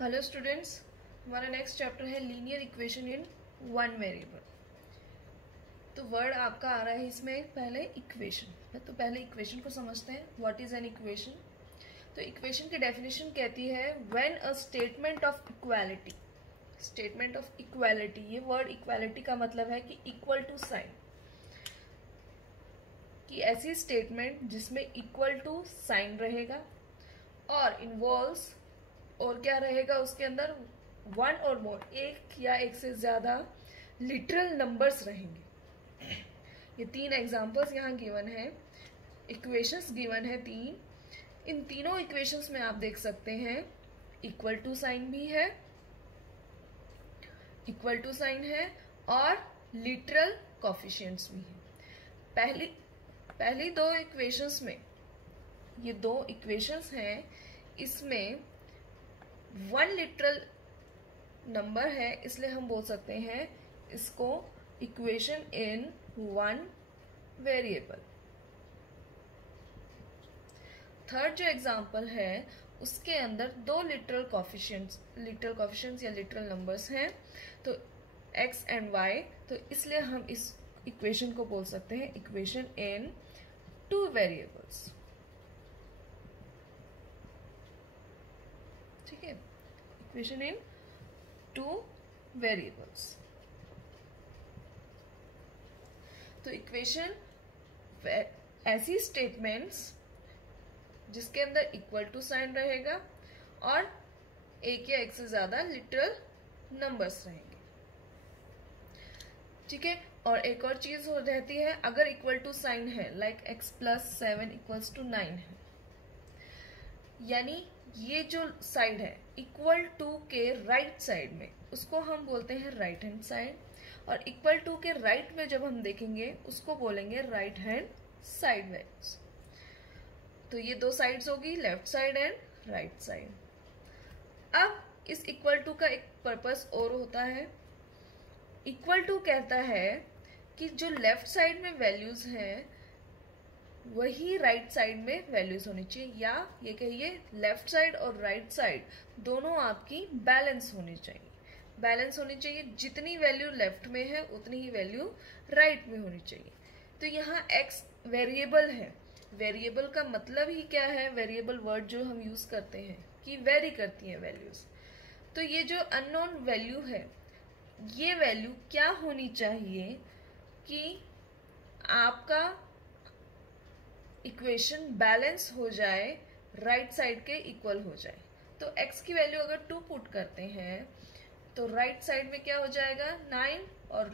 Hello students, हमारा next chapter है linear equation in one variable. तो वर्ड आपका आ रहा है इसमें पहले इक्वेशन। तो पहले इक्वेशन को समझते हैं। What is an equation? तो इक्वेशन की डेफिनेशन कहती है when a statement of equality, statement of equality, ये वर्ड इक्वालिटी का मतलब है कि इक्वल टू साइन, कि ऐसी स्टेटमेंट जिसमें इक्वल टू साइन रहेगा और इन्वॉल्व्स, और क्या रहेगा उसके अंदर, वन और मोर, एक या एक से ज्यादा लिटरल नंबर्स रहेंगे। ये तीन एग्जांपल्स यहाँ गिवन है, इक्वेशंस गिवन है तीन। इन तीनों इक्वेशंस में आप देख सकते हैं इक्वल टू साइन भी है, इक्वल टू साइन है और लिटरल कोफिशिएंट्स भी है। पहली दो इक्वेशंस में, ये दो इक्वेशंस हैं, इसमें वन लिटरल नंबर है, इसलिए हम बोल सकते हैं इसको equation in one variable. Third जो एग्जांपल है उसके अंदर दो लिटरल कोफिशिएंट्स या लिटरल नंबर्स हैं, तो x एंड y, तो इसलिए हम इस इक्वेशन को बोल सकते हैं इक्वेशन इन टू वेरिएबल्स। ठीक है, इक्वेशन इन टू वेरिएबल्स। तो इक्वेशन ऐसी स्टेटमेंट्स जिसके अंदर इक्वल टू साइन रहेगा और एक या एक से ज्यादा लिटरल नंबर्स रहेंगे। ठीक है, और एक और चीज हो रहती है, अगर इक्वल टू साइन है, like x plus 7 equals to 9 है, यानी ये जो साइड है इक्वल टू के राइट साइड में, उसको हम बोलते हैं राइट हैंड साइड, और इक्वल टू के राइट में जब हम देखेंगे उसको बोलेंगे राइट हैंड साइड वैल्यूज। तो ये दो साइड्स होगी, left side and right side. अब इस इक्वल टू का एक पर्पस और होता है। इक्वल टू कहता है कि जो लेफ्ट साइड में वैल्यूज हैं वही राइट साइड में वैल्यूज होनी चाहिए, या ये कहिए लेफ्ट साइड और राइट साइड दोनों आपकी बैलेंस होनी चाहिए। बैलेंस होनी चाहिए, जितनी वैल्यू लेफ्ट में है उतनी ही वैल्यू राइट में होनी चाहिए। तो यहाँ x वेरिएबल है। वेरिएबल का मतलब ही क्या है? वेरिएबल वर्ड जो हम यूज करते हैं कि वेरी करती हैं वैल्यूज। तो ये जो अननोन वैल्यू है, ये वैल्यू क्या होनी चाहिए कि आपका इक्वेशन बैलेंस हो जाए, राइट साइड के इक्वल हो जाए। तो x की वैल्यू अगर 2 पुट करते हैं तो राइट साइड में क्या हो जाएगा 9, और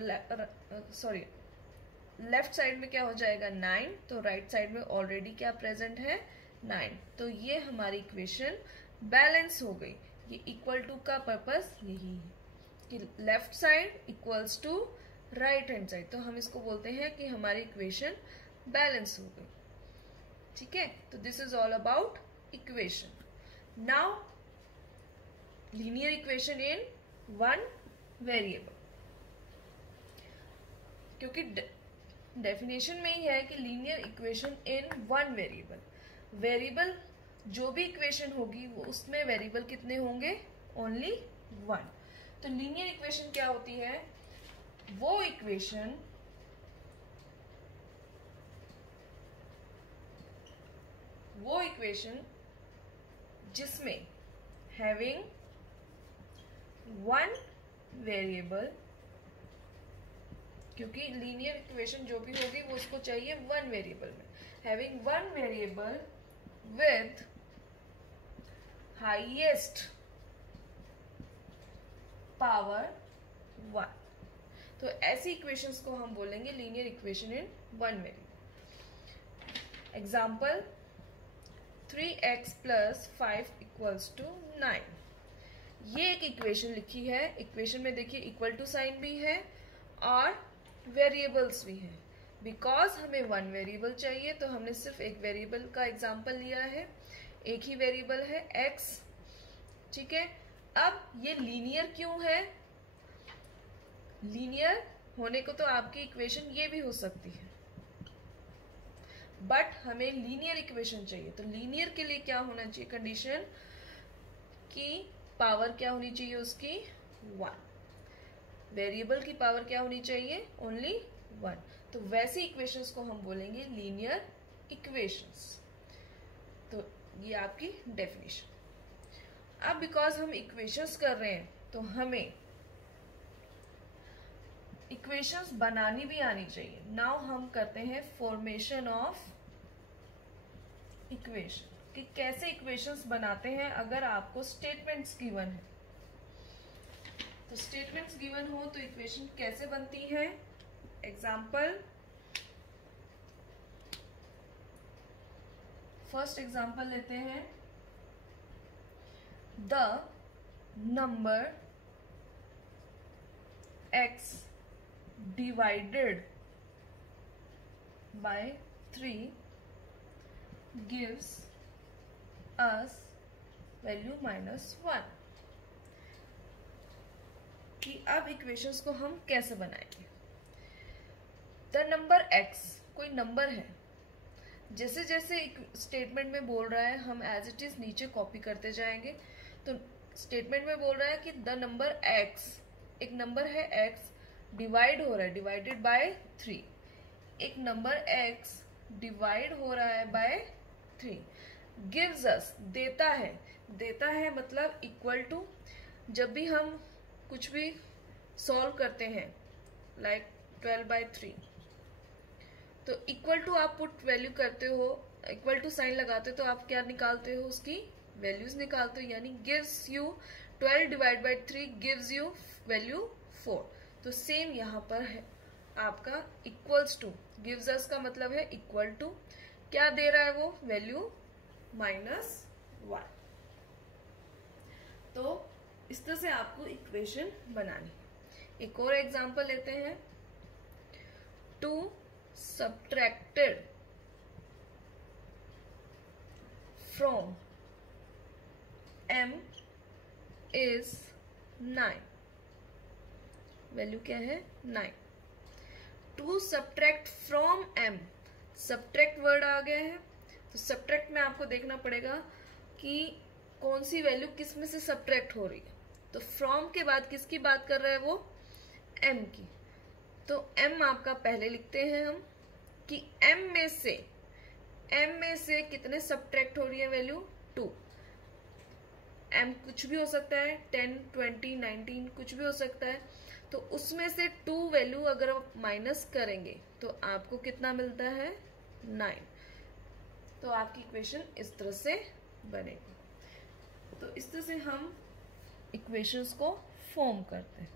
लेफ्ट साइड में क्या हो जाएगा 9, तो राइट साइड में ऑलरेडी क्या प्रेजेंट है 9। तो ये हमारी इक्वेशन बैलेंस हो गई। ये इक्वल टू का पर्पस यही है कि left side equals to right hand side, तो हम इसको बोलते हैं कि हमारी इक्वेशन बैलेंस हो गई। ठीक है, तो this is all about equation. Now linear equation in one variable, क्योंकि डेफिनेशन में ही है कि linear equation in one variable. Variable जो भी इक्वेशन होगी वो उसमें वेरिएबल कितने होंगे? Only one. तो लीनियर इक्वेशन क्या होती है? वो इक्वेशन जिसमें हैविंग वन वेरिएबल, क्योंकि लीनियर इक्वेशन जो भी होगी वो उसको चाहिए वन वेरिएबल में, having one variable with highest power 1। तो ऐसी इक्वेशंस को हम बोलेंगे linear equation in one variable. Example 3x plus 5 equals to 9। ये एक इक्वेशन लिखी है। इक्वेशन में देखिए इक्वल टू साइन भी है और वेरिएबल्स भी हैं। बिकॉज हमें वन वेरिएबल चाहिए तो हमने सिर्फ एक वेरिएबल का एग्जाम्पल लिया है, एक ही वेरिएबल है x। ठीक है, अब ये लीनियर क्यों है? लीनियर होने को तो आपकी इक्वेशन ये भी हो सकती है, बट हमें लीनियर इक्वेशन चाहिए। तो लीनियर के लिए क्या होना चाहिए कंडीशन? कि पावर क्या होनी चाहिए उसकी 1, वेरिएबल की पावर क्या होनी चाहिए ओनली 1। तो वैसी इक्वेशंस को हम बोलेंगे लीनियर इक्वेशंस। तो ये आपकी डेफिनेशन। अब बिकॉज हम इक्वेशंस कर रहे हैं तो हमें इक्वेशंस बनानी भी आनी चाहिए। नाउ हम करते हैं फॉर्मेशन ऑफ इक्वेशन, कि कैसे इक्वेशंस बनाते हैं अगर आपको स्टेटमेंट्स गिवन है। तो स्टेटमेंट्स गिवन हो तो इक्वेशन कैसे बनती है। एग्जाम्पल, फर्स्ट एग्जाम्पल लेते हैं। The number x divided by 3 gives us value -1। कि अब इक्वेशंस को हम कैसे बनाएंगे। द नंबर x कोई नंबर है, जैसे जैसे स्टेटमेंट में बोल रहा है हम एज इट इज नीचे कॉपी करते जाएंगे। तो स्टेटमेंट में बोल रहा है कि द नंबर x, एक नंबर है x डिवाइड हो रहा है, डिवाइडेड बाय 3। एक नंबर x डिवाइड हो रहा है बाय 3। गिव्स अस, देता है, देता है मतलब इक्वल टू, जब भी हम कुछ भी सॉल्व करते हैं लाइक 12/3, तो इक्वल टू आप पुट वैल्यू करते हो, इक्वल टू साइन लगाते हो तो आप क्या निकालते हो, उसकी वैल्यूज निकालते हो। यानी gives you 12 divide by 3 gives you value 4। तो सेम यहाँ पर है आपका इक्वल्स टू, गिव्स अस का मतलब है इक्वल टू, क्या दे रहा है वो वैल्यू -1। तो इस तरह से आपको इक्वेशन बनानी। एक और एग्जांपल लेते हैं। 2 subtracted from m is 9। Value क्या है 9। 2 subtract from m, subtract word आ गया है, तो subtract में आपको देखना पड़ेगा कि कौन सी वैल्यू किस में से subtract हो रही है। तो from के बाद किसकी बात कर रहा है वो, m की। तो m आपका पहले लिखते हैं हम कि m में से कितने subtract हो रही है वैल्यू 2। m कुछ भी हो सकता है, 10, 20, 19 कुछ भी हो सकता है। तो उसमें से 2 वैल्यू अगर आप माइनस करेंगे तो आपको कितना मिलता है 9। तो आपकी इक्वेशन इस तरह से बनेगी। तो इस तरह से हम इक्वेशंस को फॉर्म करते हैं।